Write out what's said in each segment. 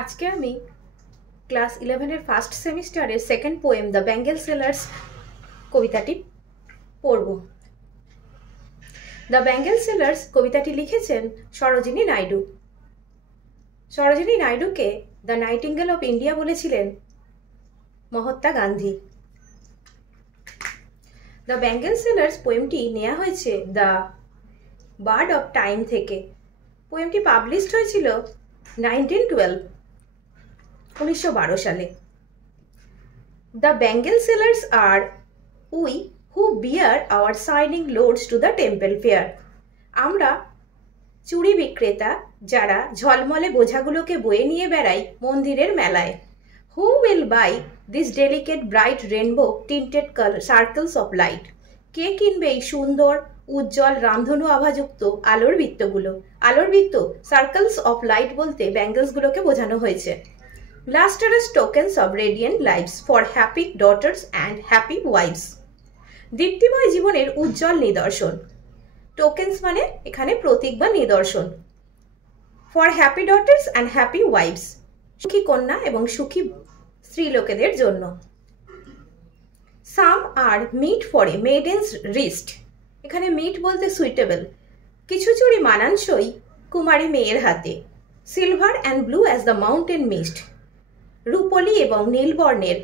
আজকে আমি class 11 first সেমিস্টারের second poem the bangle sellers কবিতাটি পড়ব। দ্য বেঙ্গল সেলার্স কবিতাটি লিখেছেন সরোজিনী নাইডু। সরোজিনী নাইডুকে দ্য নাইটিঙ্গেল অফ ইন্ডিয়া বলেছিলেন Mahatma Gandhi. The bangle sellers পোয়েমটি নেওয়া হয়েছে দ্য বার্ড অফ টাইম থেকে। পোয়েমটি পাবলিশড হয়েছিল 1912 সালে। The Bengal sellers are we who bear our shining loads to the temple fair. আমরা চুড়ি বিক্রেতা যারা ঝলমলে বোঝাগুলোকে বয়ে নিয়ে বেড়াই মন্দিরের মেলায়। Who will buy this delicate bright rainbow tinted circles of light? কে কিনবে এই সুন্দর উজ্জ্বল রামধনু আভাযুক্ত আলোর বৃত্তগুলো? আলোর বৃত্ত সার্কেলস অফ লাইট বলতে ব্যাঙ্গলসগুলোকে বোঝানো হয়েছে। Lustrous tokens of radiant lives for happy daughters and happy wives. দীপ্তিময় জীবনের উজ্জ্বল নিদর্শন। টোকেন্স মানে এখানে প্রতীক বা নিদর্শন। For happy daughters and happy wives, সুখী কন্যা এবং সুখী স্ত্রীলোকেদের জন্য। Some are meet for a maiden's wrist, এখানে মিট বলতে সুইটেবল। কিছু চুড়ি মানানসই কুমারী মেয়ের হাতে। Silver and blue as the mountain mist, রূপলি এবং নীল বর্ণের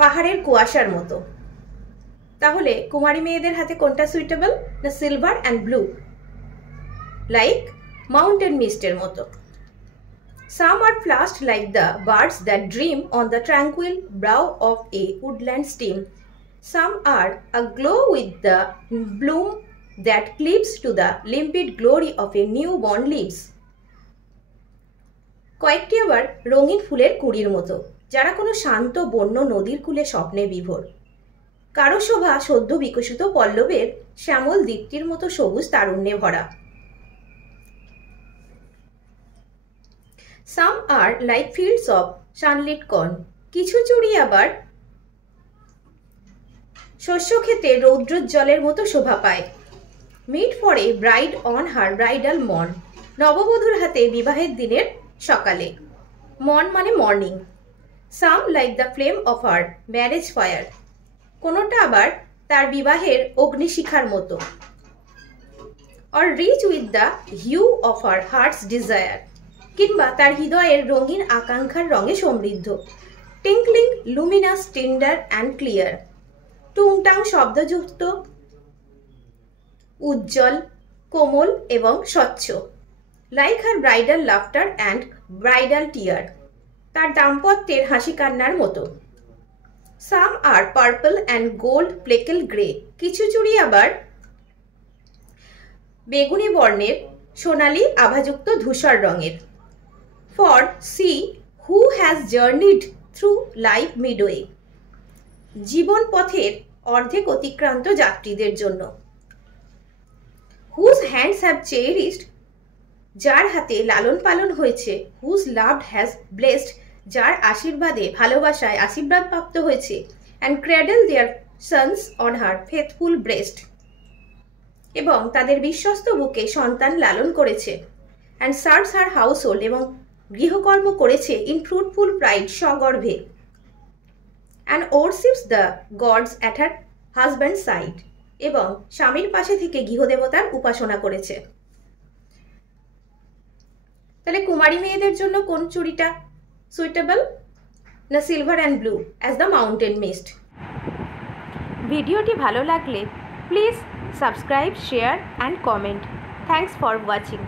পাহাড়ের কুয়াশার মতো। তাহলে কুমারী মেয়েদের হাতে কোনটা সুইটেবল? না silver and blue, like mountain মিস্টের মতো। Some are flushed like the birds that dream on the tranquil brow of a woodland stream. Some are aglow with the bloom that cleaves to the limpid glory of a new born leaves. কয়েকটি আবার রঙিন ফুলের কুঁড়ির মতো, যারা কোনো শান্ত বন্য নদীর কূলে স্বপ্নে বিভোর। কারো শোভা সদ্য বিকশিত পল্লবের শ্যামল দীপ্তির মতো সবুজ তারুণ্যে ভরা। Some are like fields of sunlit corn, কিছু চুড়ি আবার শস্যক্ষেত্রে রৌদ্রোজ্জ্বলের মতো শোভা পায়। Meet for a bride on her bridal morn, নববধূর হাতে বিবাহের দিনের সকালে। মর্ন মানে morning. Some like the flame of her marriage fire, কোনোটা আবার তার বিবাহের অগ্নিশিখার মতো। Or rich with the hue of her heart's desire, কিংবা তার হৃদয়ের রঙিন আকাঙ্ক্ষার রঙে সমৃদ্ধ। Tinkling luminous tender and clear, টুংটাং শব্দযুক্ত উজ্জ্বল কোমল এবং স্বচ্ছ। Like her bridal laughter and bridal tear, তার দাম্পত্যের হাসি কান্নার মতো। Some are purple and gold flecked grey, কিছু চুড়ি আবার বেগুনি বর্ণের সোনালি আভাযুক্ত ধূসর রঙের। For she who has journeyed through life midway, জীবন পথের অর্ধেক অতিক্রান্ত যাত্রীদের জন্য। হুজ হ্যান্ডস হ্যাভ চেরিশড, যার হাতে লালন পালন হয়েছে। হুজ লাভড হ্যাজ ব্লেসড, যার আশীর্বাদে ভালোবাসায় আশীর্বাদ প্রাপ্ত হয়েছে। And cradle their sons on her faithful breast, এবং তাদের বিশ্বস্ত বুকে সন্তান লালন করেছে। And serves her household, এবং গৃহকর্ম করেছে ইন ফ্রুটফুল প্রাইড সগর্ভে। And worships the gods at her husband side, এবং স্বামীর পাশে থেকে গৃহদেবতার উপাসনা করেছে। তাহলে কুমারী মেয়েদের জন্য কোন চুড়িটা সুইটেবল? না silver and blue as the mountain mist. ভিডিওটি ভালো লাগলে please subscribe, share and comment. Thanks for watching.